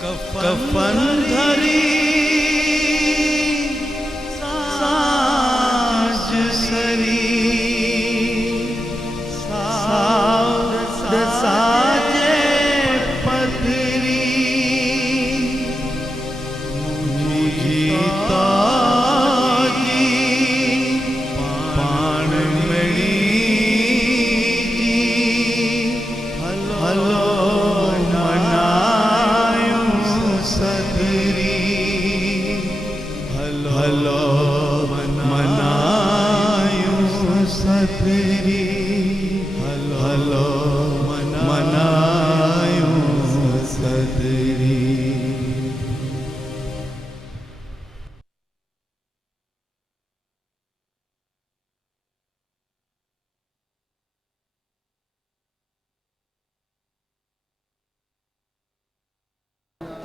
कफन धरी साज सरी साज साजे पथरी मुझी ताजी पाण मणी हलो हलो मनायूं सतरी हलो मनायूं सतरी।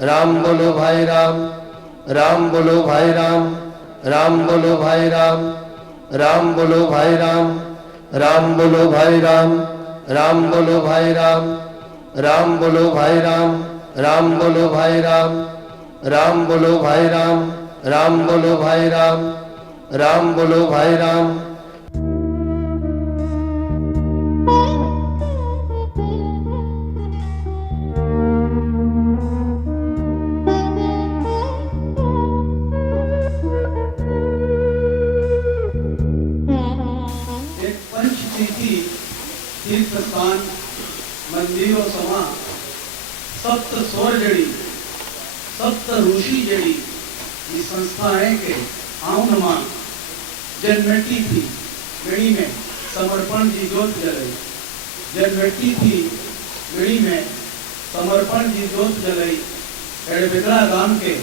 राम बोलो भाई राम, राम बोलो भाई राम, राम बोलो भाई राम, राम बोलो भाई राम, राम बोलो भाई राम, राम बोलो भाई राम, राम बोलो भाई राम, राम बोलो भाई राम, राम बोलो भाई राम, राम बोलो भाई राम, राम बोलो भाई राम। तीर्थस्थान मंदिरों समा सप्त स्वर जड़ी सप्त ऋषि जड़ी ये संस्था है कि आउनमा जन्मटी थी गणी में समर्पण जी जोत जलाई जन्मटी थी गणी में समर्पण जी जोत जलाई एड़े बिगड़ा गाम के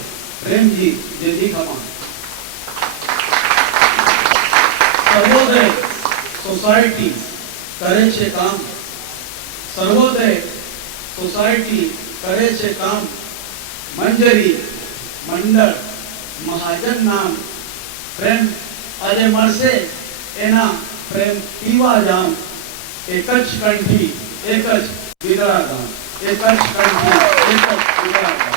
प्रेम जी जेदी खमा सर्वोदय सोसाइटी करे छे काम सर्वोदय सोसायटी करे छे काम मंजरी मंडल महाजन नाम प्रेम अरे मरसे एना प्रेम पीवा जाम एकच कंठी एकच बिगड़ा गाम एकच कंठी एकच बिगड़ा गाम।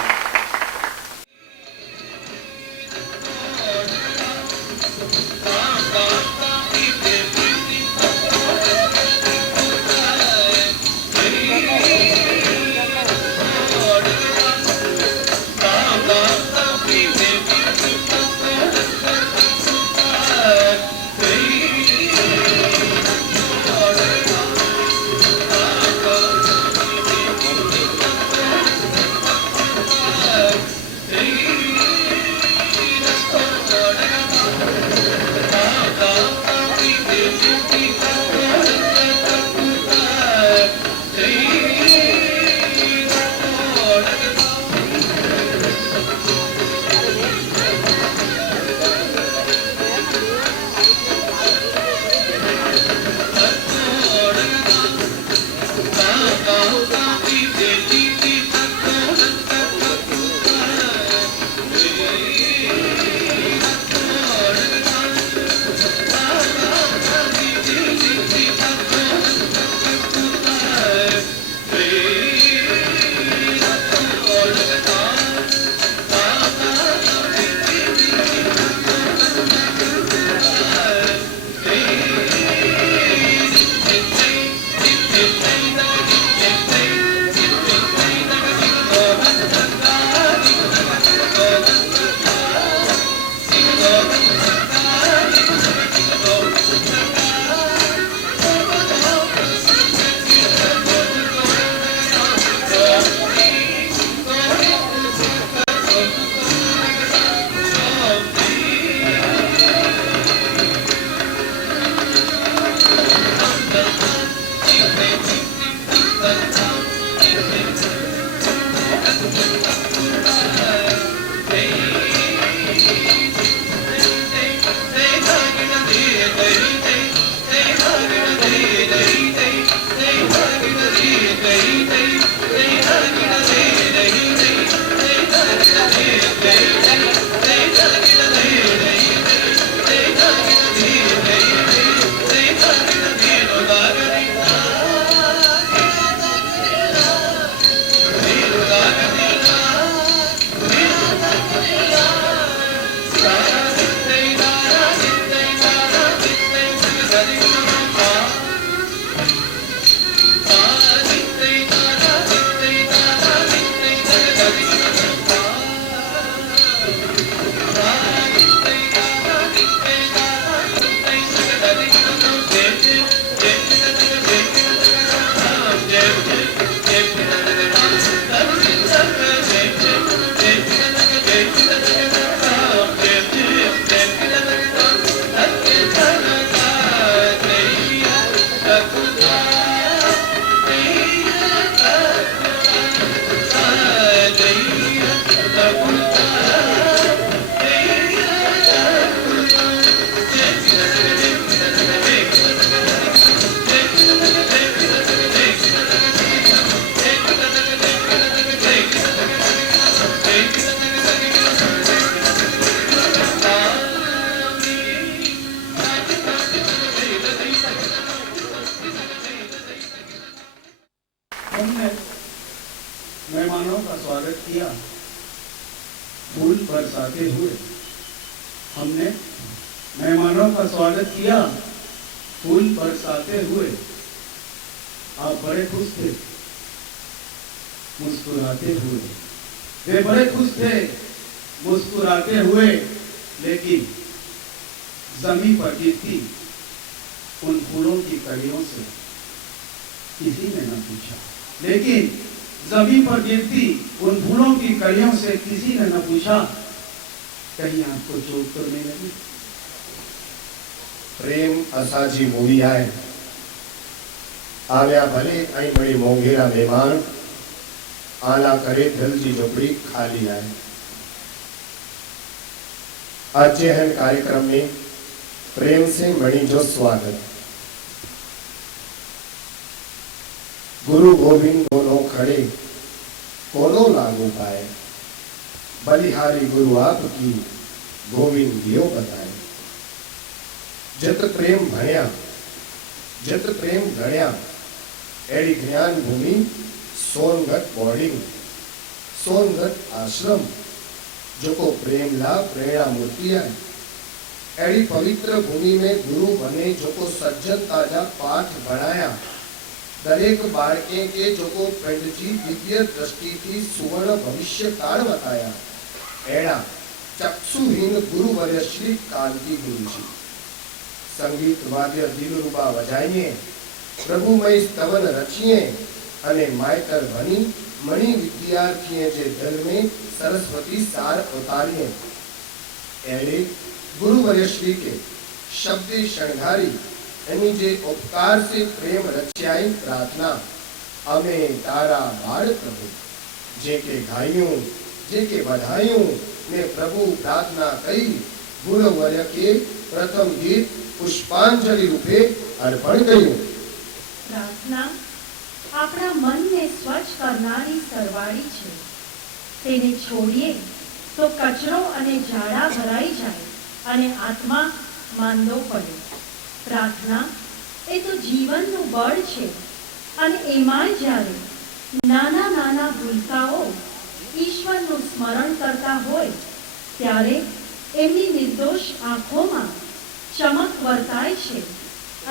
स्वागत किया फूल बरसाते हुए, हमने मेहमानों का स्वागत किया फूल बरसाते हुए। आप बड़े खुश थे मुस्कुराते हुए, वे बड़े खुश थे मुस्कुराते हुए, लेकिन जमीन पर गिरती उन फूलों की कलियों से किसी ने न पूछा, लेकिन जमीन पर गिरती उन फूलों की कलियों से किसी ने न पूछा, कहीं आपको चोट तो नहीं लगी? પ્રેમ અસાજી મૂવી આવ્યા ભલે અહીં મળી મોંઘેરા મહેમાન આલા કરે દિલજી ઝોપડી ખાલી આए। आज जहन कार्यक्रम में प्रेम से मणि जो स्वागत। गुरु गोविंद दोनों खड़े कोनो लागू पाए, बलिहारी गुरु आपकी गोविंद दियो बताए। जत प्रेम भण्या जत प्रेम गण्या एड़ी ज्ञान भूमि सोनगढ़ बोर्डिंग सोनगढ़ आश्रम जो को प्रेम ला प्रेरणा मूर्ति है। एड़ी पवित्र भूमि में गुरु बने जो को सज्जन ताजा पाठ बढ़ाया। दरेक बाळके के जो को पंडितजी दिव्य दृष्टि थी सुवर्ण भविष्य काल बताया। एड़ा चक्षुहीन गुरुवर्य श्री कांति गुरु जी संगीत वाद्य दिलरूबा वजाइए, प्रभुमय स्तवन रचिए अने मायतर बनी मणि विद्यार्थीए जे दिल में सरस्वती सार उतारिए। एड़े गुरुवर्य श्री के शब्दे शणगारी एनी जे उपकार से प्रेम रच्याई प्रार्थना अमे तारा बाळ प्रभु जे के गायूं जे के बधायूं ने प्रभु प्रार्थना कई। गुरुवर्य के प्रथम गीत पुष्पांजलि रूपे अर्पण કર્યું। प्रार्थना આપણા મનને સ્વચ્છ કરનારી સરવાળી છે। તેને છોડીએ તો કચરો અને ઝાડા ભરાઈ જાય અને આત્મા માંદો પડે। પ્રાર્થના એ તો જીવનનું બળ છે અને એમાંય જ્યારે નાના નાના ભૂલકાઓ ઈશ્વરનું સ્મરણ કરતા હોય ત્યારે એમની નિર્દોષ આંખોમાં ચમક વર્તાય છે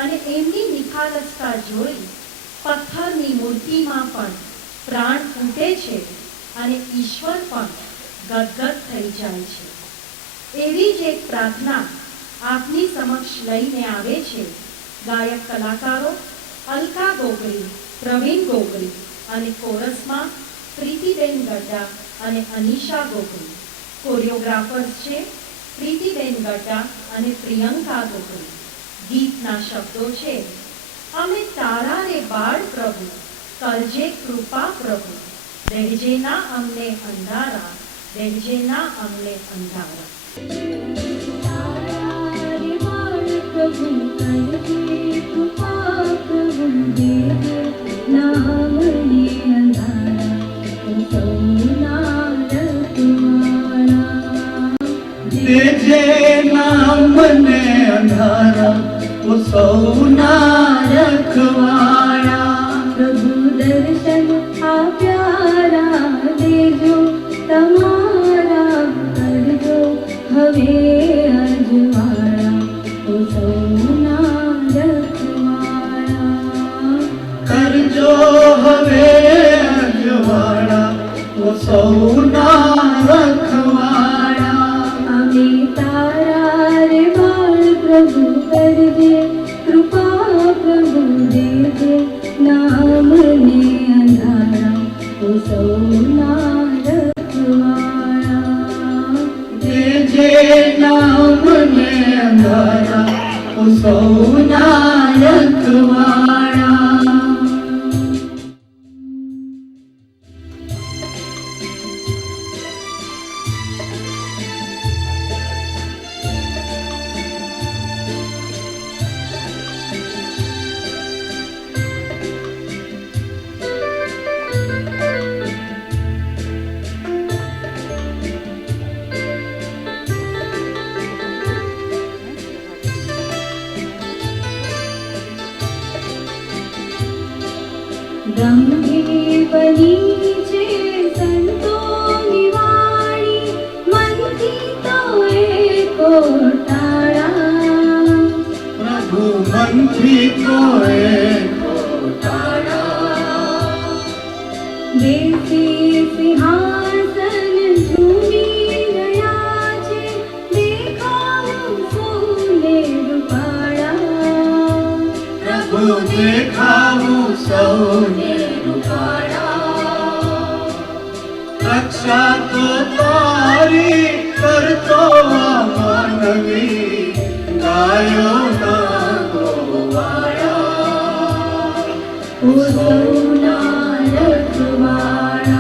અને એમની નિખાલસતા જોઈ પથ્થરની મૂર્તિમાં પણ પ્રાણ ફૂટે છે અને ઈશ્વર પણ ગદગદ થઈ જાય છે। એવી જ એક પ્રાર્થના આપની સમક્ષ લઈને આવે છે ગાયક કલાકારો અલકા ગોગડી, પ્રવીણ ગોગડી અને કોરસમાં પ્રીતિબેન ગड्डा અને અનિશા ગોગડી। કોરિયોગ્રાફર્સ છે પ્રીતિબેન ગड्डा અને પ્રિયંકા ગોગડી। ગીતના શબ્દો છે અમે તારા રે બાળ પ્રભુ કરજે કૃપા પ્રભુ રહેજે ના અમને અંધારા રહેજે ના અમને અંધારા। તારા રે બાળ પ્રભુ કરજે કૃપા પ્રભુ દેજે ના અમને અંધારા સૌના રખવાળા देजे नाम ने अंधारा वो सौना रखवाड़ा। प्रभु दर्शन आ प्यारा देजो तमारा करजो हवे अजवाड़ा वो सौना रखवाड़ा करजो हवे अजवाड़ा वो सौना रखवाड़ा। अमे तारा रे बाल प्रभु करजे कृपा प्रभु देजे नाम ने अंधारा वो सौना रखवाड़ा देजे नाम ने अंधारा वो सौना रखवाड़ा। गंगे बनी छे संतो घोटाळा प्रभु मंत्री कोए બેસી સિંહાસન ઝૂમી રહ્યા છે દેખાવું સૌને રૂપાળા प्रभु देखाऊ सौने रक्षा तो तारी करतो मानवी गायो ना गोवाळा ઓ સૌના રખવાળા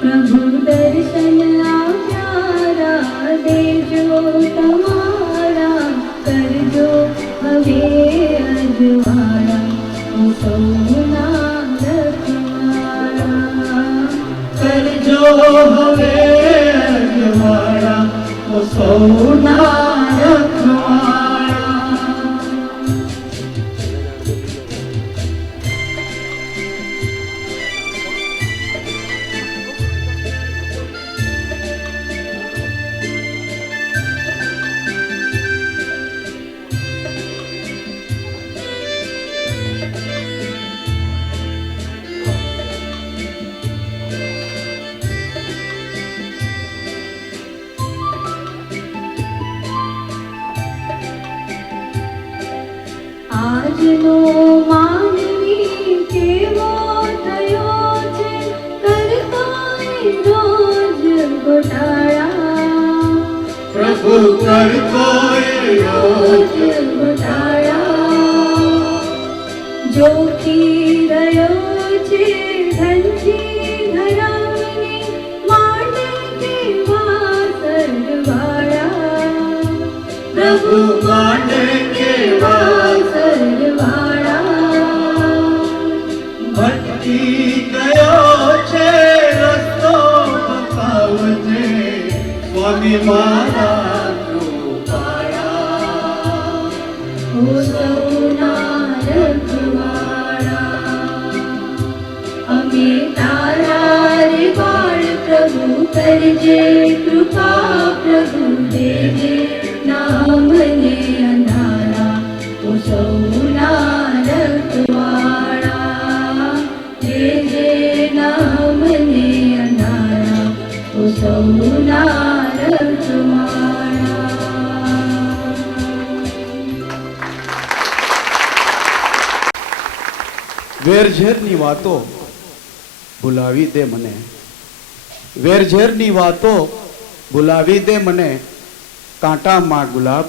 પ્રભુ દર્શન આપ્યા દેજો તમારા કરજો હવે અજવાળા ઓ સૌના રખવાળા करजो हवे अजवाड़ा ओ सौना रखवाड़ा આજનો માનવી કેવો થયો છે કરતો રોજ ઘોટાળા प्रभु करतो રોજ ઘોટાળા જોખી રહ્યો છે ધનથી ધરાવને માટે કેવા સરવાળા प्रभु मांडे केवा સરવાળા भटकी गयो છે રસ્તો બતાવજે સ્વામી મારા કૃપાળા ઓ સૌના રખવાળા અમે તારા રે બાળ પ્રભુ કરજે કૃપા પ્રભુ દેજે નામને અંધારા ઓ સૌના રખવાળા દેજે નામને અંધારા ઓ સૌના રખવાળા વેરઝેરની વાતો ભૂલાવી દે મને, વેરઝેરની વાતો ભૂલાવી દે મને, કાંટામાં ગુલાબ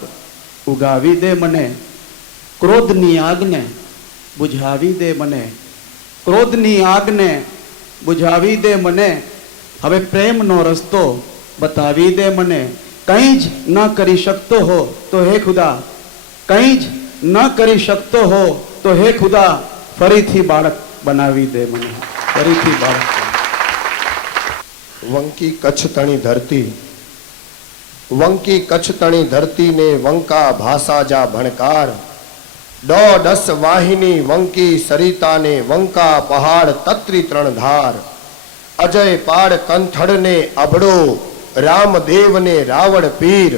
ઉગાવી દે મને, ક્રોધની આગને બુઝાવી દે મને, ક્રોધની આગને બુઝાવી દે મને, હવે પ્રેમનો રસ્તો બતાવી દે મને, કંઈ જ ન કરી શકતો હો તો હે ખુદા, કંઈ જ ન કરી શકતો હો તો હે ખુદા ફરીથી બાળક બનાવી દે મને, ફરીથી બાળક. વંકી કચ્છ તણી ધરતી, વંકી કચ્છ તણી ધરતી ને વંકા ભાષા જા ભણકાર, દસ વાહિની વંકી સરિતા ને વંકા પહાડ તત્રી ત્રણ ધાર, અજય પાડ કંથડ ને અબડો રામદેવ ને રાવણ પીર,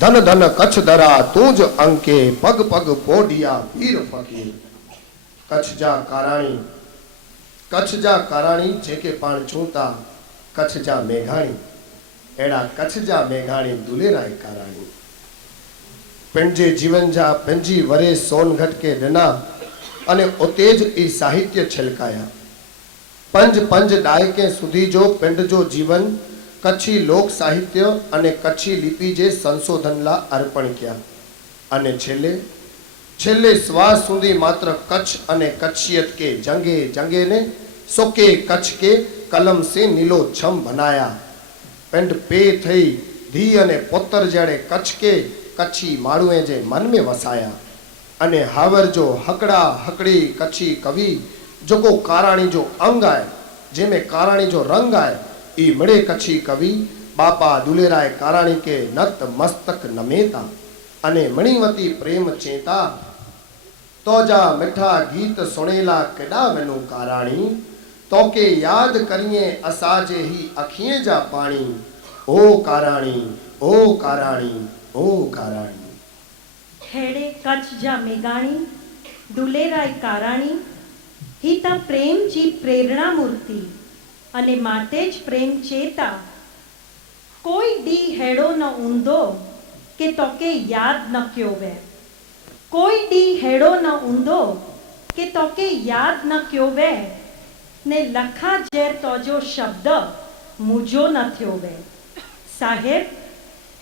ધન ધન કચ્છ ધરા તું જ અંકે પગ પગ પોઢિયા પીર ફકીર. કચ્છ જા કારાણી, કચ્છ જા કારાણી જે કે પાણ ચૂંતા, કચ્છ જા મેઘાણી એડા કચ્છ જા મેઘાણી દુલેરાય કારાણી. પેંજે જીવન જા પેંજી વરે સોનઘટ કે ડના અને ઓતેજ ઈ સાહિત્ય છલકાયા. પંજ પંજ દાયકે સુધી જો પેંડજો જીવન કચ્છી લોક સાહિત્ય અને કચ્છી લિપિ જે સંશોધનલા અર્પણ ક્યા. અને છેલ્લે છેલ્લે શ્વાસ સુધી માત્ર કચ્છ અને કચ્છિયત કે જંગે જંગે ને સોકે કચ્છ કે કલમ સે નીલો છમ બનાયા. પેંડ પે થઈ ધી અને પોતર જડે કચ્છ કે કચ્છી માળુએ જે મન में વસાયા. અને હાવર જો હકડા હકડી કચ્છી કવિ જો કો કારાણી જો અંગ આય, જે में કારાણી જો રંગ આય, ઈ મળે કચ્છી કવિ બાપા દુલેરાય કારાણી કે નત મસ્તક નમેતા. અને મણિવતી પ્રેમ ચેતા તો જા મીઠા ગીત સુણેલા કેડા વેનું કારાણી, તો કે યાદ કરીએ અસાજે હી અખીએ જા પાણી. ઓ કારાણી, ઓ ओ काराणी, ओ काराणी. खेड़े कच्छ जा मेघाणी डुलेराय काराणी ही ता प्रेम जी प्रेरणा मूर्ति अने माटे ज प्रेम चेता कोई डी हेड़ो न ऊंधो के तोके याद न क्यो वे कोई डी हेड़ो न ऊंधो के तोके याद न क्यो वे ने लखा जेर तोजो शब्द मुझो न थयो वे साहेब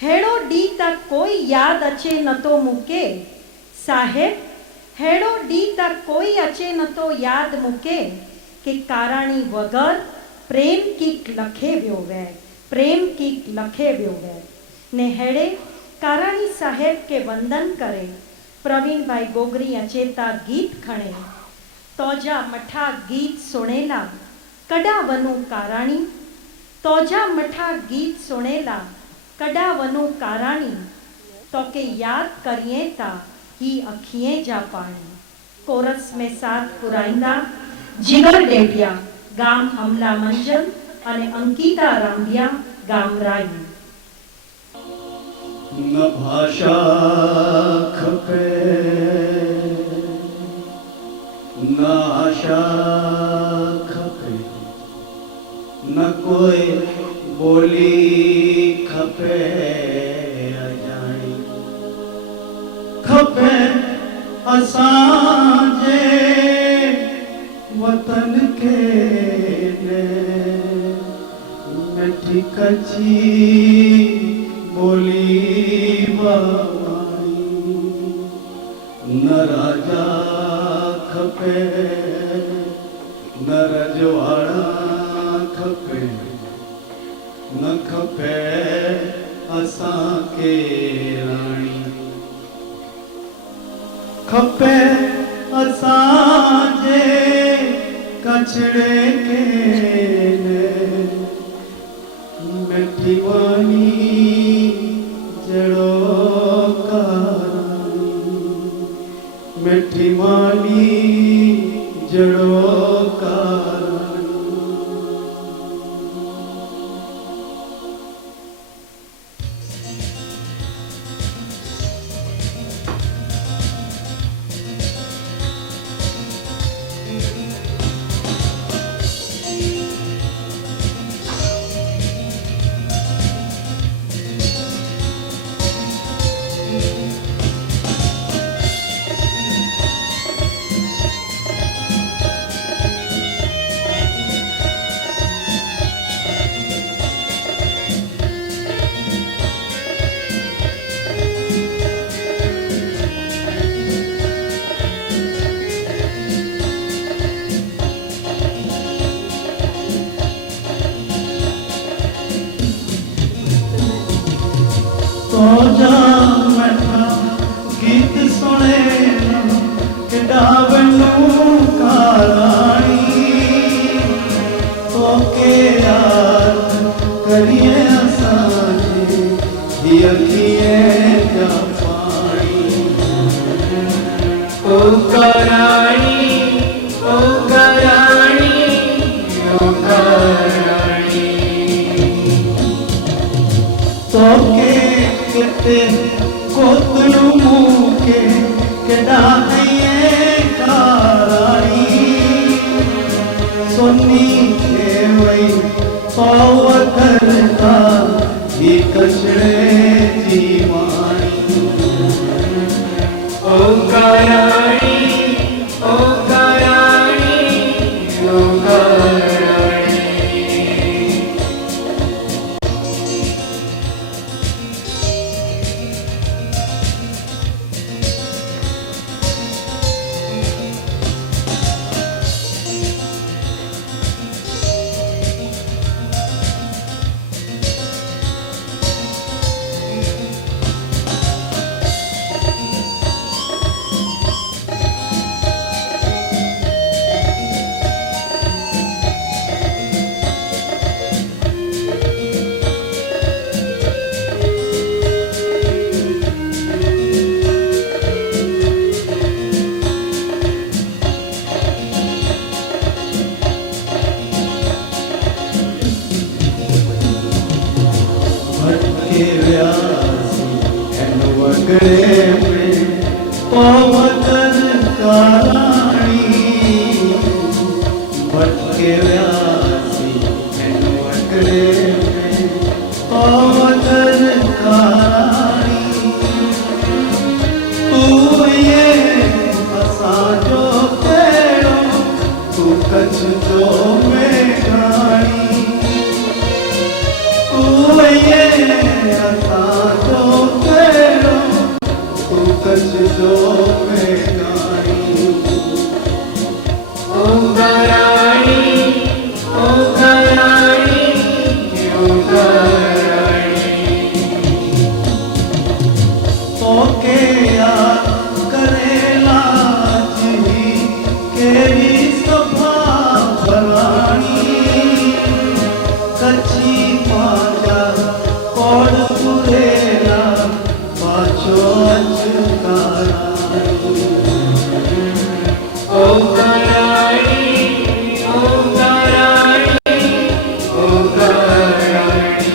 हेड़ो डी तक कोई याद अचे न तो मुके साहेब हेड़ो डी तक कोई अचे न तो याद मुके के काराणी वगर प्रेम कीक लखे व्यो वे प्रेम कीक लखे व्यो वे ने हेड़े काराणी साहेब के वंदन करे प्रवीण भाई गोगरी अचेता गीत खणे तोजा मठा गीत सुनेला कड़ा वनु काराणी तोजा मठा गीत सुनेला कड़ा वनु काराणी तो के याद करिए ता ही अखिए जा पानी. कोरस में साथ पुराइंदा जिगर डेटिया गाम अमला मंजन अने अंकिता रामबिया गाम राई. न भाषा खपे न आशा खपे न कोई बोली खपे अजाणी खपे असांजे वतन के ने मिठी कची बोली बाणी न राजा खपे न रजवाड़ा खपे न खपे असां के राणी खपे असांजे कचड़े के मिठी वाणी जड़ो काराणी मिठी वाणी जड़ो काराणी. तोजा मठा गीत सुने किडा वनु काराणी तो के याद करिए असांजे ही अखिए जा पाणी. ओ काराणी, ओ काराणी, ओ काराणी. तो के किते कोतलू मुके केडा है काराणी सोनी के वई पाव करता ही कचड़े जीवानी. ओ काराणी, ओ काराणी, ओ काराणी. वगड़े में पवतन काराणी भटके व्यासी एन वगड़े में पवतन काराणी तू ये असांजो कहिड़ो तू कच्छ जो मेघाणी तू ये असांजो कहिड़ो तू कच्छ जो मेघाणी ओ गराणी ओ गराणी ओ गराणी तोके याद करेला जी केरी सभा भराणी कच्ची पाजा कोड पुरेला पाछो अचकाराणी ओ गराणी ओ गराणी ओ गराणी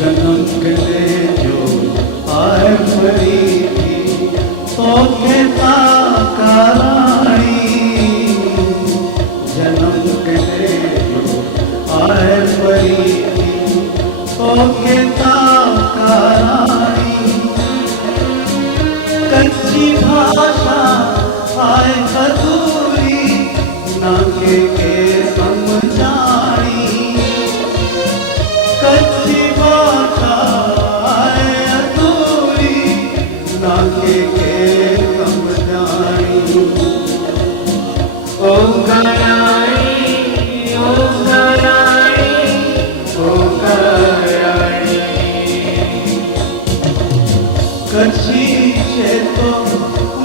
जन्म के जो आए फरी तो कहता काराणी जन्म के जो आए फरी तो कहता काराणी कच्ची भाषा आए अधूरी ना के समझानी कच्ची भाषा आए अधूरी नाके के समझानी ओ गराणी ओ गराणी ओ गराणी कच्ची छे तो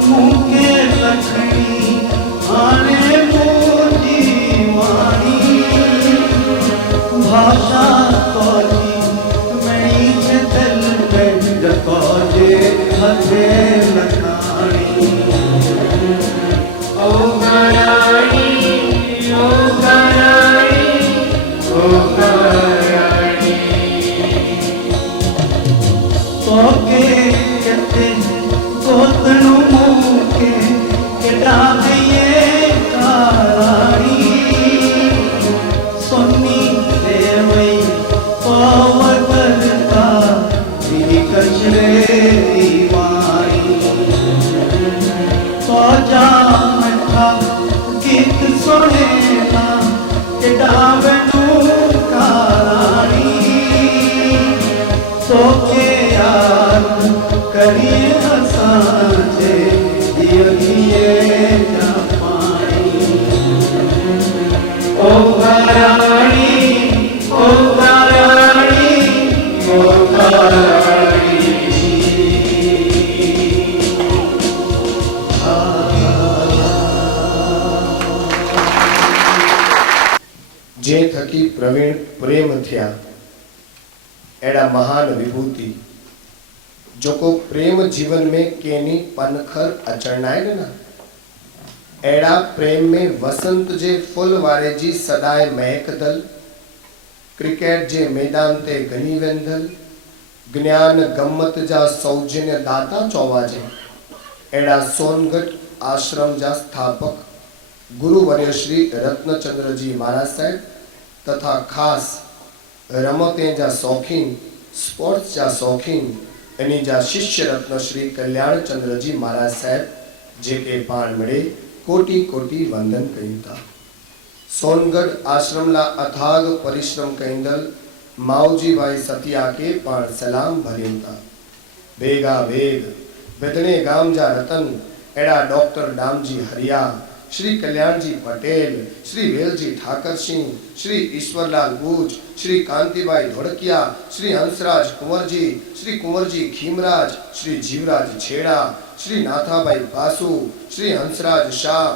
मुके लखनी आने मुझी वाणी भाषा तो जी मणी छे दिल में जतो जे हथे लखाणी ओ गराणी ओ गराणी ओ गराणी तो के कहते गोतनु मुके केडा ये काराणी सोनी देवई पवतरता दी कचरे दीवानी तो जा मठा गीत सुनेला केडा वेणु काराणी तो के याद करिए हसाजे दिए जा पानी ओ गराणी ओ गराणी ओ गराणी जे थकी प्रवीण प्रेम थया एड़ा महान विभूति जो को प्रेम जीवन में केनी पनखर अचरनाय ना एड़ा प्रेम में वसंत जे फुल वारे जी सदाए महक दल क्रिकेट जे मैदान ते घनी वेंदल ज्ञान गम्मत जा सौजन्य दाता चौवाजे एड़ा सोनगढ़ आश्रम जा स्थापक गुरुवर्य श्री रत्नचंद्र जी महाराज साहेब तथा खास रमते जा शौकीन स्पोर्ट्स जा शौकीन एनी जा शिष्य रत्न श्री कल्याण चंद्र जी महाराज साहेब जेके पाण मिले कोटि कोटि वंदन कयूं था। सोनगढ़ आश्रम ला अथाग परिश्रम कईंदल માવજીભાઈ સતિયા કે પણ સલામ ભર્યુંતા ભેગા ભેગ બેદણે ગામજા રતન એડા ડોક્ટર દામજી હરિયા, શ્રી કલ્યાણજી પટેલ, શ્રી વેલજી ઠાકરસિંહ, શ્રી ઈશ્વરલાલ ગુજ, શ્રી કાંતિભાઈ ધોળકિયા, શ્રી હંસરાજ કુંવરજી, શ્રી કુંવરજી ખીમરાજ, શ્રી જીવરાજ છેડા, શ્રી નાથાભાઈ બાસુ, શ્રી હંસરાજ શાહ,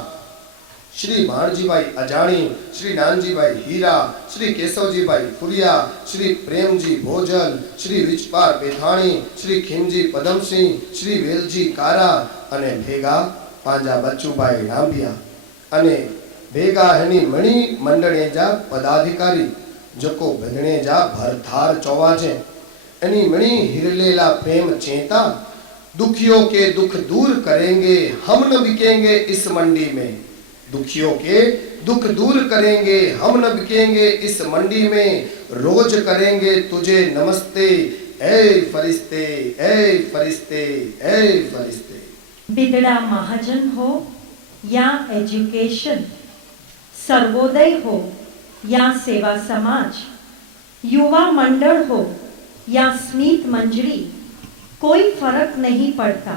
श्री भाणजीभाई अजाणी, श्री नानजीभाई हीरा, श्री केशवजीभाई फुलिया, श्री प्रेमजी भोजल, श्री विचपार बेथाणी, श्री खीमजी पदमसिंह, श्री वेलजी कारा अने भेगा पांजा बच्चूभाई रामबिया अने भेगा हेनी मणि मंडळेजा पदाधिकारी जको भजणेजा भरथार चौवाजे एनी मणि हिरलेला प्रेम चेता, दुखियों के दुख दूर करेंगे हम न बिकेंगे इस मंडी में, दुखियों के दुख दूर करेंगे हम न बिकेंगे इस मंडी में, रोज करेंगे तुझे नमस्ते ए फरिश्ते ए फरिश्ते ए फरिश्ते। बिदड़ा महाजन हो या एजुकेशन, सर्वोदय हो या सेवा समाज, युवा मंडल हो या स्मित मंजरी, कोई फर्क नहीं पड़ता,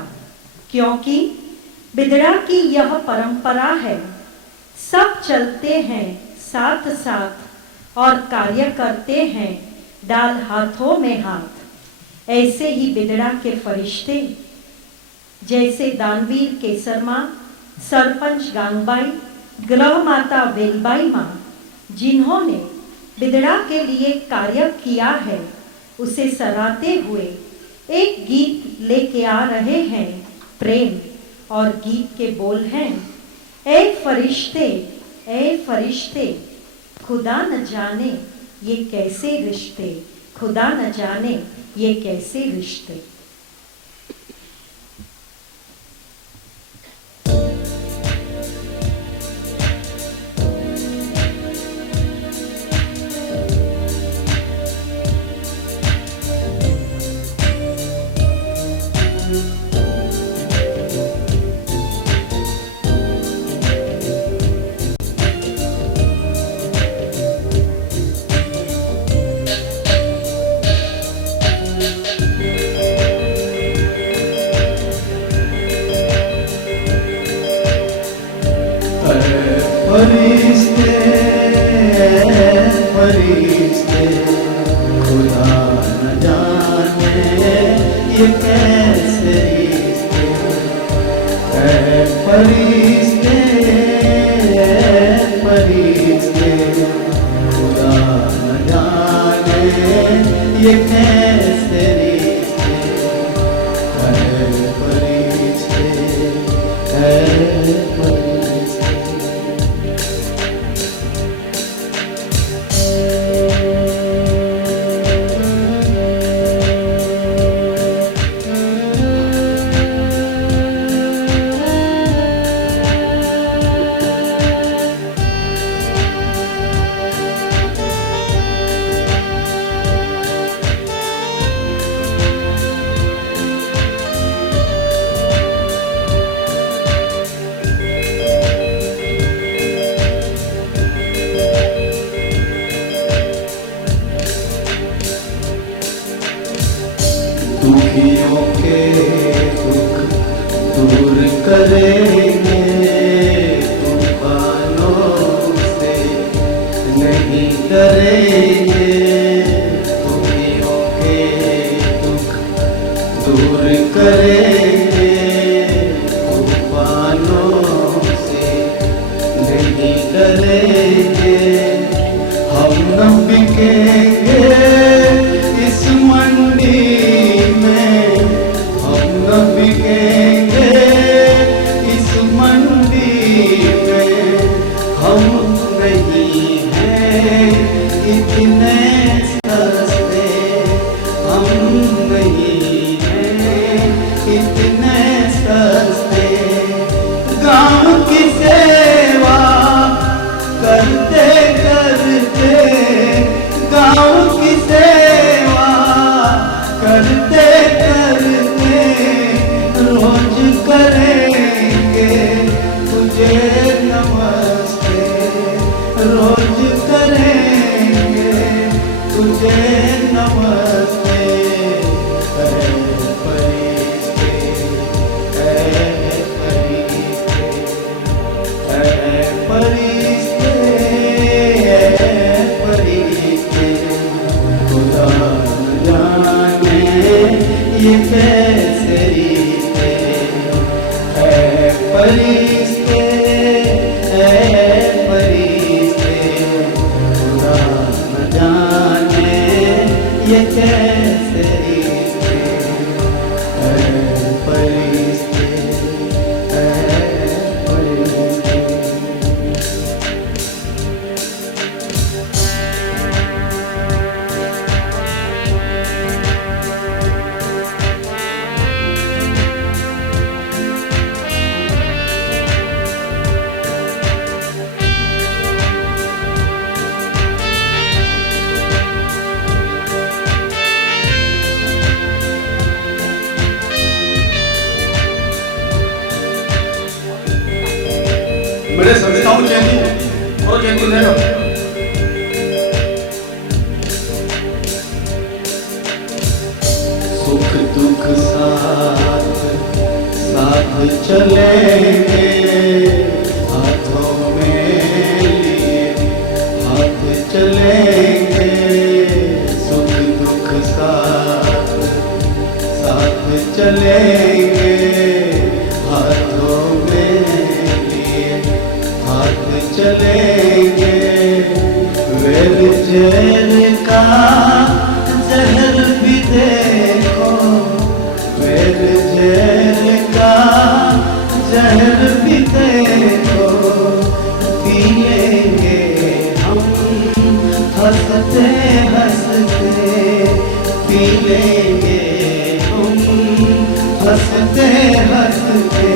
क्योंकि बिदड़ा की यह परंपरा है। सब चलते हैं साथ साथ और कार्य करते हैं डाल हाथों में हाथ। ऐसे ही बिदड़ा के फरिश्ते जैसे दानवीर केसरमा, सरपंच गांगबाई, गृह माता वेलबाई माँ, जिन्होंने बिदड़ा के लिए कार्य किया है, उसे सराहते हुए एक गीत लेके आ रहे हैं प्रेम, और गीत के बोल हैं ए फरिश्ते खुदा न जाने ये कैसे रिश्ते, खुदा न जाने ये कैसे रिश्ते। फरिश्ते फरिश्ते खुदा न जाने ये कैसे रिश्ते है, फरिश्ते फरिश्ते खुदा न जाने ये कैसे रिश्ते है, फरिश्ते है फरिश्ते। दुखियों के दुख दूर करेंगे तूफानों से नहीं डरेंगे, दुखियों के दुख दूर करेंगे तूफानों से नहीं डरेंगे, हम न बिकेंगे इस मंडी में, हम न बिकेंगे इस मंडी में, हम नहीं हैं इतने सस्ते, हम नहीं हैं इतने सस्ते, गाँव की सेवा करते करते, गाँव की सेवा करते करते, रोज करेंगे तुझे नमस्ते, रोज करेंगे ये कैसे रिश्ते हैं फरिश्ते हैं फरिश्ते। मेरे समझता हूँ चैनी और चैनी ले लो। सुख दुख साथ साथ चलेंगे, हाथों में लिए हाथ चलेंगे। सुख दुख साथ साथ चलेंगे, हाथों में लिए हाथ चलेंगे। वेल जेल का जहर भी देखो, वेल जेल का जहर भी देखो। पिएंगे हम हंसते हंसते, पी लेंगे हम हंसते हंसते।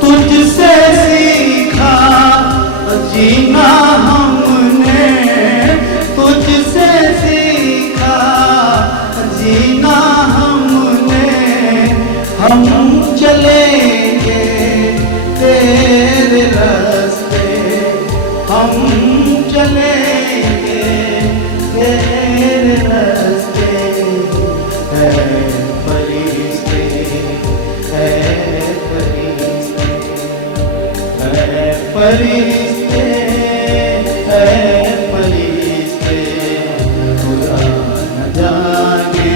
तुझसे सीखा जीना हमने, तुझसे सीखा जीना हमने। हम चलेंगे तेरे रास्ते, हम चलेंगे तेरे रास्ते। है फरिश्ते है फरिश्ते है फरिश्ते है फरिश्ते। खुदा न जाने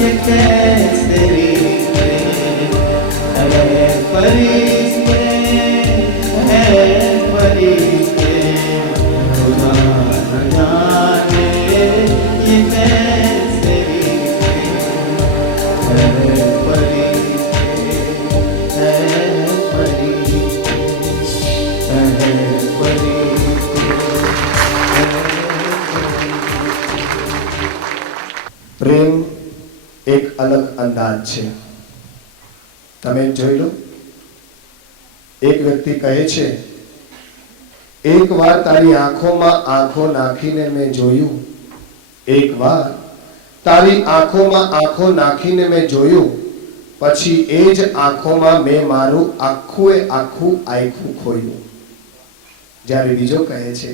ये कैसे रिश्ते है फरिश्ते है फरिश्ते। खुदा न जाने ये कैसे रिश्ते है फरिश्ते है फरिश्ते है फरिश्ते। પ્રેમ એક અલગ અંદાજ છે. તમે જોઈ લો, એક વ્યક્તિ કહે છે, એકવાર તારી આંખોમાં આંખો નાખીને મેં જોયું, એકવાર તારી આંખોમાં આંખો નાખીને મેં જોયું, પછી એ જ આંખોમાં મેં મારું આખું આખું આખું ખોયું. જ્યારે બીજો કહે છે,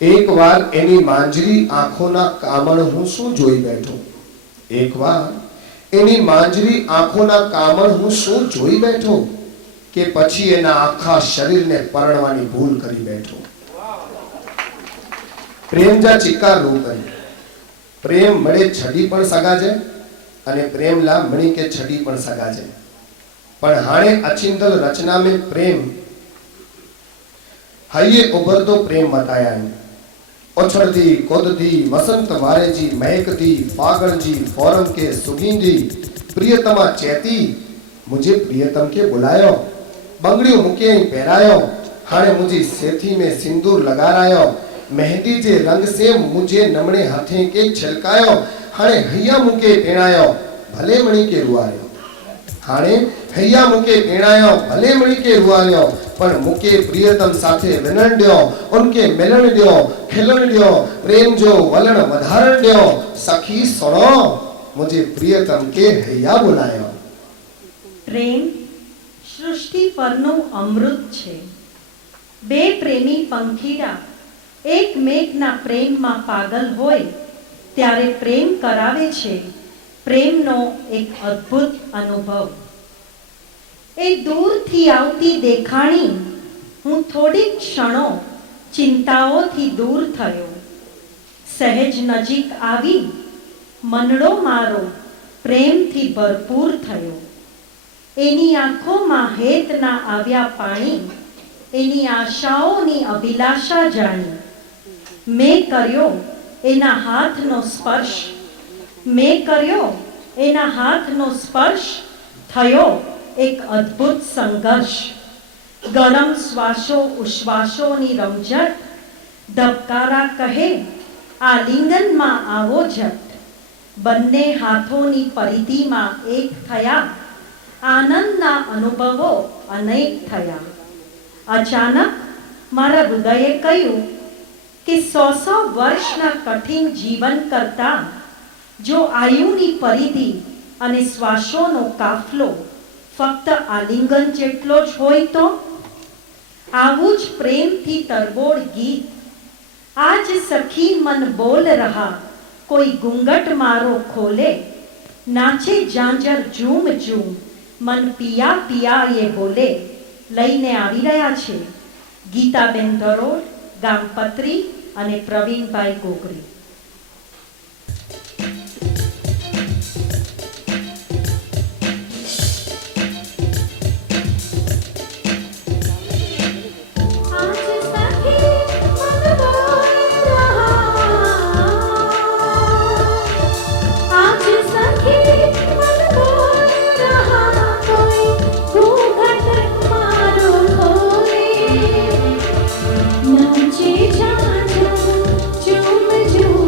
એકવાર એની માંજરી આંખોના કામણ હું શું જોઈ બેઠો, એકવાર એની માંજરી આંખોના કામણ હું શું જોઈ બેઠો, કે પછી એના આખા શરીરને પરણવાની ભૂલ કરી બેઠો. પ્રેમ જા ચિકાર રૂપન, પ્રેમ મળે છડી પણ સગા છે અને પ્રેમ લા મણી કે છડી પણ સગા છે. પણ હાણે અચિંતલ રચના में प्रेम हये उभरतो प्रेम बताया है. ओछड़ती कोदती वसंत वारेजी महकती फागणजी फौरम के सुगींदी प्रियतमा चैती मुझे प्रियतम के बुलायो. बंगड़ियों मुके पहरायो, हाणे मुझी सेथी में सिंदूर लगारायो. मेहंदी जे रंग से मुझे नमणे हाथे के छिलकायो. हाणे हैया मुके पेणायो भले मणी के रुआयो. हाणे हैया मुके पेणायो भले मणी के रुआयो. पण मुके प्रियतम साथे विनण द्यो, उनके मिलन द्यो, खिलन द्यो, प्रेम जो वलण वधारण द्यो. सखी सुनो मुझे प्रियतम के हैया बुलायो. પ્રેમ સૃષ્ટિ પરનું અમૃત છે. બે પ્રેમી પંખીડા એકમેકના પ્રેમમાં પાગલ હોય ત્યારે પ્રેમ કરાવે છે પ્રેમનો એક અદ્ભુત અનુભવ. એ દૂરથી આવતી દેખાણી હું થોડીક ક્ષણો ચિંતાઓથી દૂર થયો. સહેજ નજીક આવી મનડો મારો પ્રેમથી ભરપૂર થયો. એની આંખોમાં હેતના આવ્યા પાણી, એની આશાઓની અભિલાષા જાણી. મેં કર્યો એના હાથનો સ્પર્શ, મેં કર્યો એના હાથનો સ્પર્શ, થયો એક અદ્ભુત સંઘર્ષ. ગરમ શ્વાસો ઉશ્વાસોની રમઝટ, ધબકારા કહે આલિંગનમાં આવો ઝટ. બંને હાથોની પરિધિમાં એક થયા, આનંદના અનુભવો અનેક થયા. અચાનક મારા હૃદયે કહ્યું કે 100 વર્ષના કઠિન જીવન કરતા જો આયુની પરિધિ અને શ્વાસોનો કાફલો ફક્ત આલિંગન જેટલો જ હોય તો આવું જ પ્રેમથી તરબોળ ગીત. આજ સખી મન બોલ રહા, કોઈ ઘૂંઘટ મારો ખોલે, નાચે ઝાંઝર ઝૂમ ઝૂમ, મન પિયા પિયા એ બોલે. લઈને આવી રહ્યા છે ગીતાબેન દરોડ, ગામ પત્રી અને પ્રવીણભાઈ ગોગરી. नाचे जा जा झूम झूम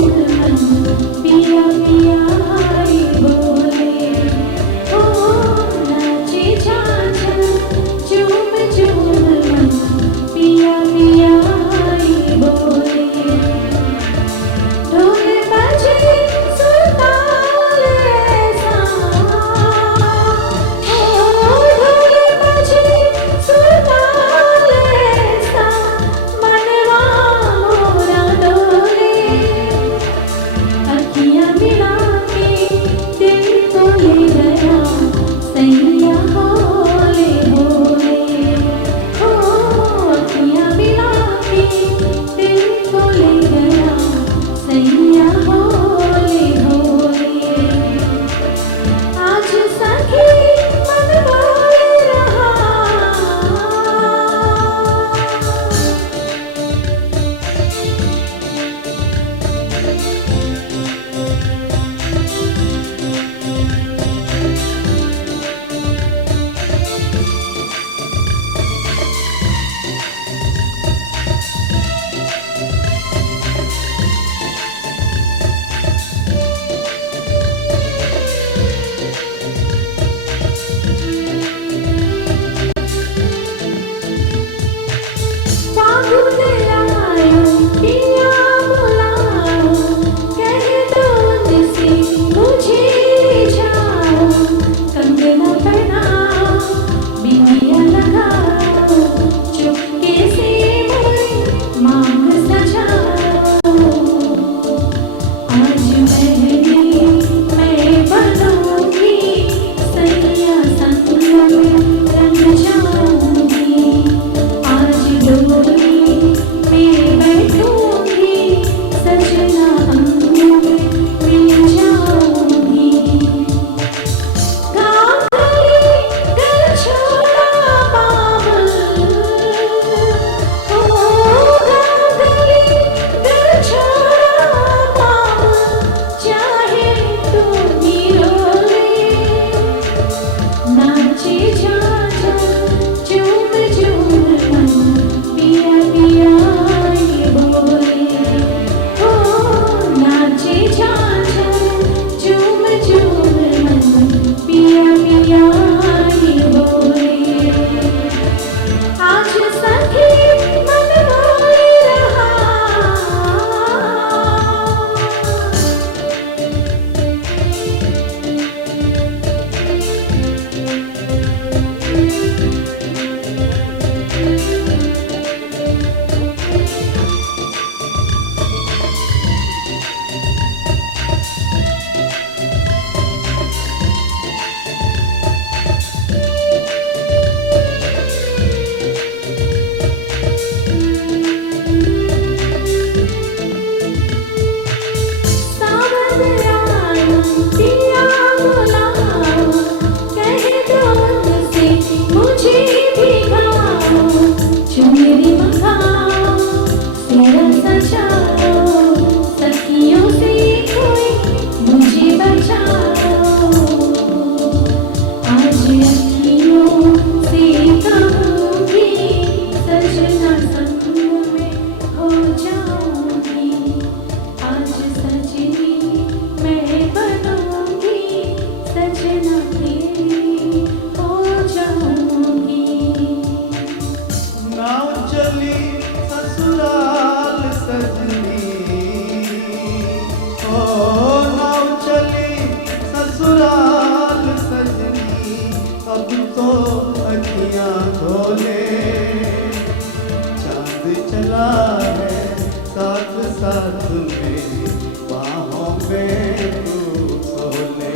साथ मेरी बाहों में तू सोले।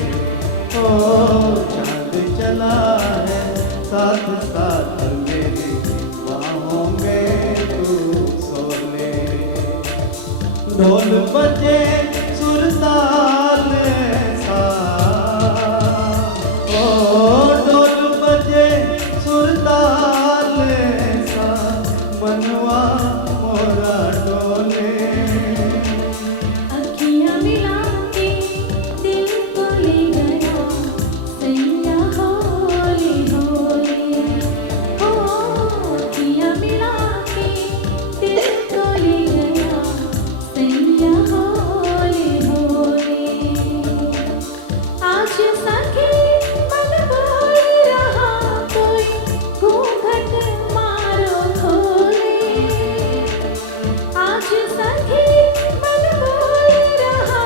ओ चांद चला है साथ साथ मेरी बाहों में तू सोले। ढोल बजे सुरताल सा, ओ ढोल बजे सुरताल सा, मनवा मोरा डोले। अखियाँ मिला के दिल को ले गया सैया होले होले। हो अखियाँ मिला के दिल को ले गया सैया होले होले। आज सखी मन बोल रहा कोई घूंघट मारो खोले। आज सखी मन बोल रहा।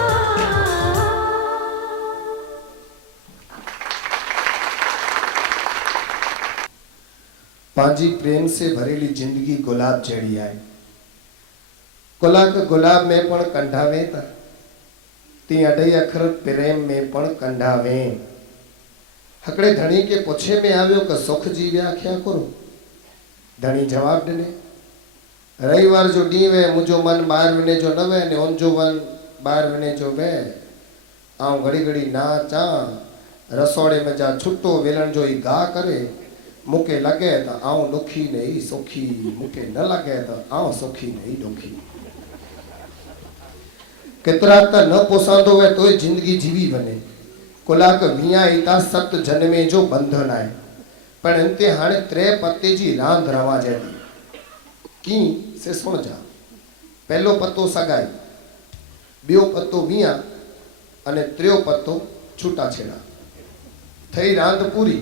पांजी प्रेम से भरेली जिंदगी गुलाब जड़ी आए। गुलाब में पण कंढावे ता ती अढई अखर प्रेम में पण कंढावे। हकड़े धणी के पुछे में आव्यो कि सुख जी व्याख्या करो। धणी जवाब दिने, रविवार जो डी वे मुझो मन बाहर विने जो न वे ने उन जो मन बाहर विने जो वे। आऊं घड़ी घड़ी नाचा रसोड़े में जा छुट्टो वेलन जो ही गा करे। मुके लगे तो आऊं दुखी नहीं सुखी, मुके न लगे तो आऊं सुखी नहीं दुखी। केतरा त न पोसांदो वे तो जिंदगी जीवी बने। कुलाक विया इता सत जन्मे जो बंधन आए। पण अंते हाणे त्रे पत्ते जी रांध रवा जेती की से सुन जा। पहलो पत्तो सगाई, बियो पत्तो विया अने त्रियो पत्तो छूटा छेड़ा। थई रांध पूरी,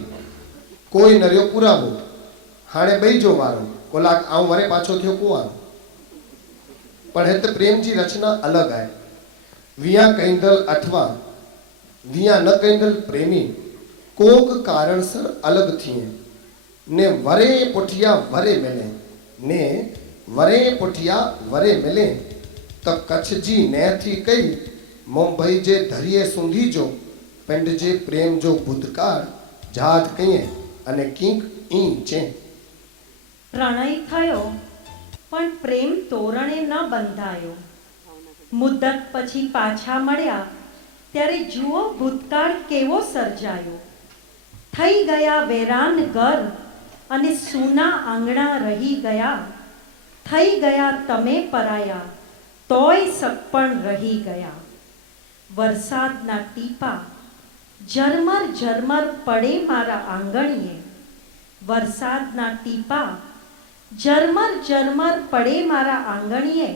कोई न रह्यो पुरावो। हाणे बई जो वारो। कुलाक आऊं वरे पाछो थियो कुंवारो। पण हित प्रेम जी रचना अलग है। विया कईंदल अथवा विया न कईंदल प्रेमी कोक कारणसर अलग थिए ने वरे पुठिया वरे मिले ने वरे पुठिया वरे मिले। त कच्छ जी न थी कई मुंबई जे धरिए सुंधी जो पिंड जे प्रेम जो बुधकार जात कईए अने कींक ई चे। પ્રણય થયો પણ પ્રેમ તોરણે ન બંધાયો। મુદ્દત પછી પાછા મળ્યા ત્યારે જુઓ ભૂતકાળ કેવો સર્જાયો। થઈ ગયા વેરાન ઘર અને સૂના આંગણા રહી ગયા। થઈ ગયા તમે પરાયા તોય સગપણ રહી ગયા। વરસાદના ટીપા ઝરમર ઝરમર પડે મારા આંગણીએ। વરસાદના ટીપા ઝરમર ઝરમર પડે મારા આંગણીએ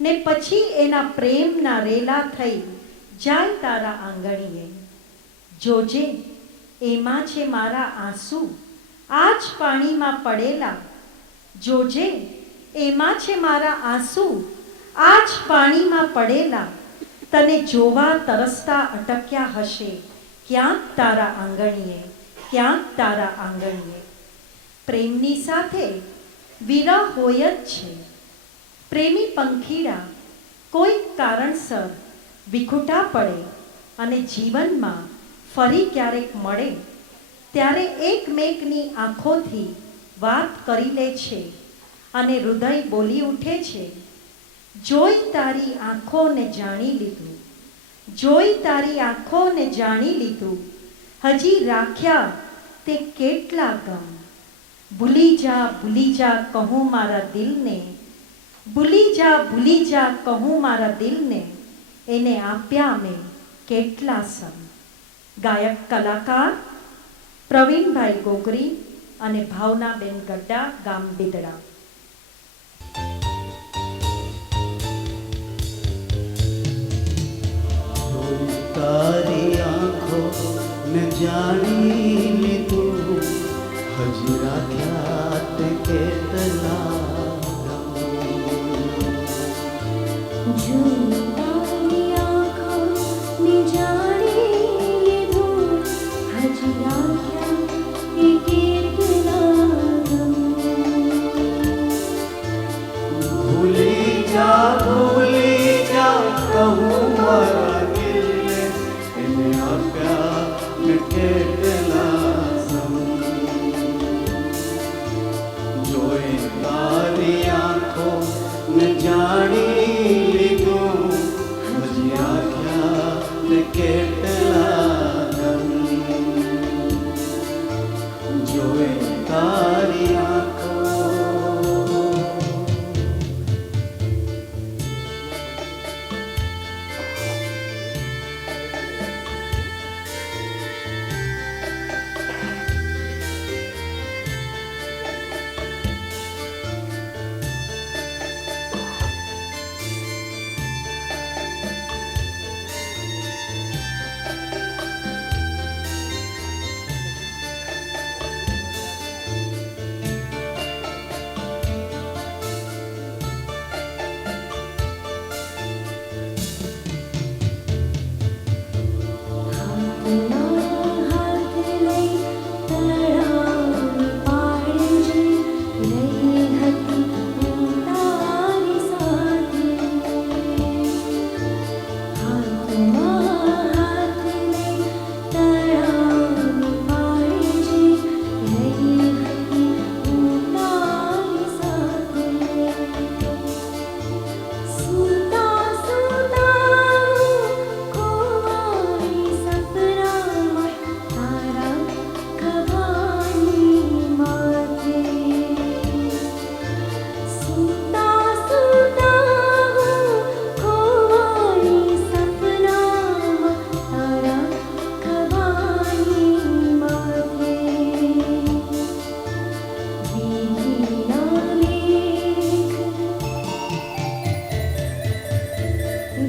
ને પછી એના પ્રેમના રેલા થઈ જાય તારા આંગણીએ। જોજે એમાં છે મારા આંસુ આજ પાણીમાં પડેલા। જોજે એમાં છે મારા આંસુ આજ પાણીમાં પડેલા। તને જોવા તરસતા અટક્યા હશે ક્યાંક તારા આંગણીએ, ક્યાંક તારા આંગણીએ। પ્રેમની સાથે વિરહ હોય જ છે। પ્રેમી પંખીડા કોઈ કારણસર વિખૂટા પડે અને જીવનમાં ફરી ક્યારેક મળે ત્યારે એકમેકની આંખોથી વાત કરી લે છે અને હૃદય બોલી ઉઠે છે, જોઈ તારી આંખોને જાણી લીધું, જોઈ તારી આંખોને જાણી લીધું, હજી રાખ્યા તે કેટલા ગમ। ભૂલી जा કહું મારા દિલને, ભૂલી जा કહું મારા દિલને, એને આપ્યા મેં કેટલા સમ। ગાયક કલાકાર પ્રવીણભાઈ ગોગરી અને ભાવનાબેન ગड्डा ગામ બિદડા। તારી આંખો ને જાણી લીધું, હજી રાખ્યા તે કેટલા भूली जा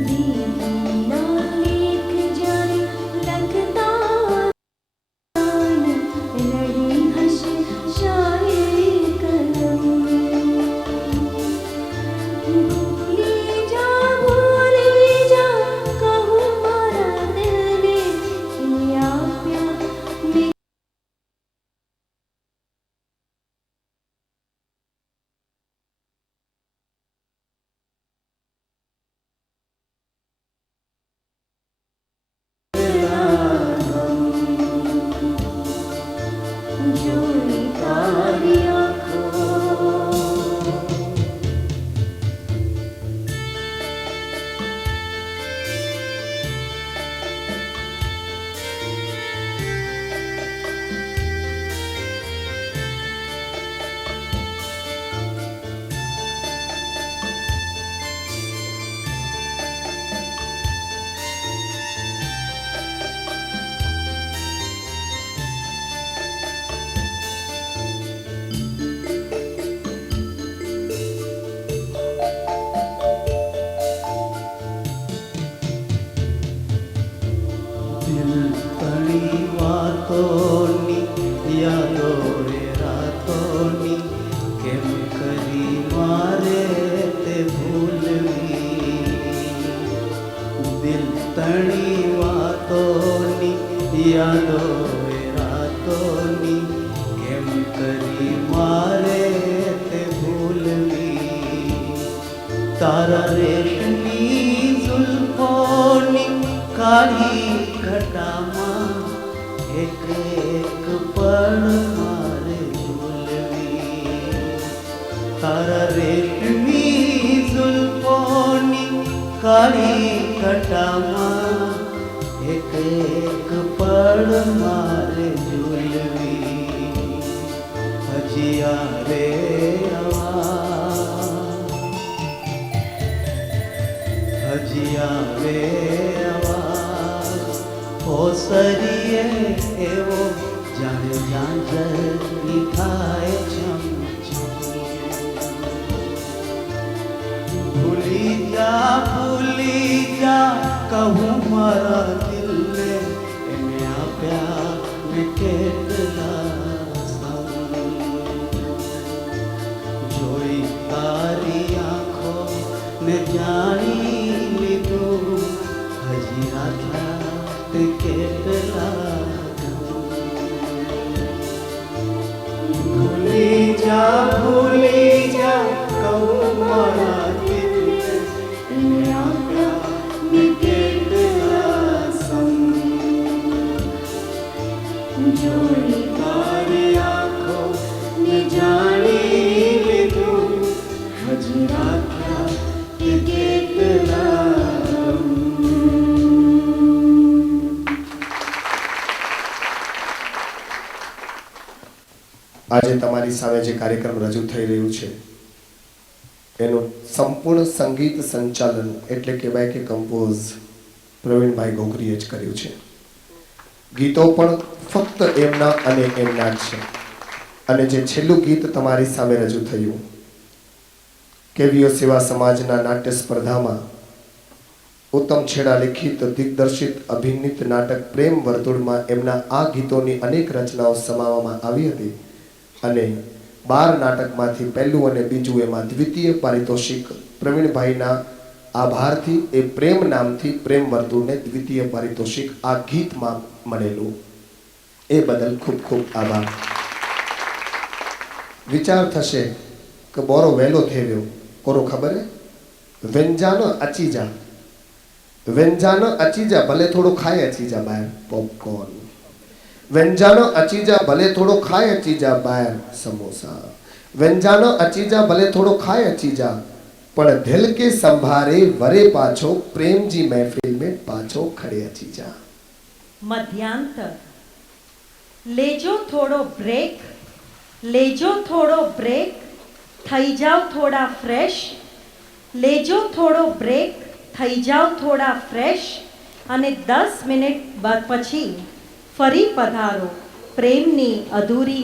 दीना लेख जाने लगता लड़ी हंस शाये कलम भूली जा कहूँ मारा दिल ने किया प्यार में जोड़ी तारी आँखों દિલ તણી વાતોની યાદો રે રાતોની કેમ કરી મારે તે ભૂલવી દિલ તણી વાતોની યાદો રે રાતોની કેમ કરી મારે તે ભૂલવી તારા રેશમી ઝુલ્ફોની કાળી ઘટામાં એક એક પળ મારે ઝૂલવી તારા રેશમી ઝુલ્ફોની કાળી ઘટામાં એક એક પળ મારે ઝૂલવી હજી આવે હજી આવે અવાજ ઓસરીએ એવો જાણે ઝાંઝરની થાય છમ ભૂલી જા કહું મારા દિલને એને આપ્યા મેં કેટલા સમ જોઈ તારી આંખો ને જાણી લીધું હજી રાખ્યા તે કેટલા ભૂલી જા કહું મારા દિલને એને આપ્યા મેં કેટલા સમ जोड़ी તારી આંખો ને જાણી લીધું હજી રાખ્યા તે કેટલા આજે તમારી સામે જે કાર્યક્રમ રજૂ થઈ રહ્યું છે એનું સંપૂર્ણ સંગીત સંચાલન એટલે કહેવાય કે કમ્પોઝ પ્રવીણભાઈ ઘોઘરીએ જ કર્યું છે. ગીતો પણ ફક્ત એમના અને એમના જ છે. અને જે છેલ્લું ગીત તમારી સામે રજૂ થયું કેવીઓ સેવા સમાજના નાટ્ય સ્પર્ધામાં ઉત્તમ છેડા લિખિત દિગ્દર્શિત અભિનીત નાટક પ્રેમ વર્તુળમાં એમના આ ગીતોની અનેક રચનાઓ સમાવવામાં આવી હતી અને 12 નાટકમાંથી પહેલું અને બીજું એમાં દ્વિતીય પારિતોષિક પ્રવીણભાઈના આભારથી એ પ્રેમ નામથી પ્રેમ વર્તુળને દ્વિતીય પારિતોષિક આ ગીતમાં મળેલું એ બદલ ખૂબ ખૂબ આભાર. વિચાર થશે કે બોરો વહેલો થઈ ગયો કોરો ખબર હે વ્યંજાનો અચી જા ભલે થોડો ખાય અચી જા બહાર પોપકોર્ન व्यंजानो अचीजा भले थोड़ो खाए अचीजा बाहर समोसा व्यंजानो अचीजा भले थोड़ो खाए अचीजा पर दिल के संभारे वरे पाछो प्रेम जी महफिल में पाछो खड़े अचीजा. મધ્યાંતર લેજો થોડો બ્રેક થઈ જાઓ થોડા ફ્રેશ લેજો થોડો બ્રેક થઈ જાઓ થોડા ફ્રેશ અને 10 મિનિટ બાદ પછી ફરી પધારો પ્રેમની અધૂરી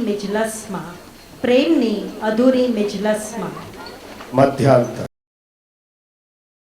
મિજલસમાં મધ્યાંતર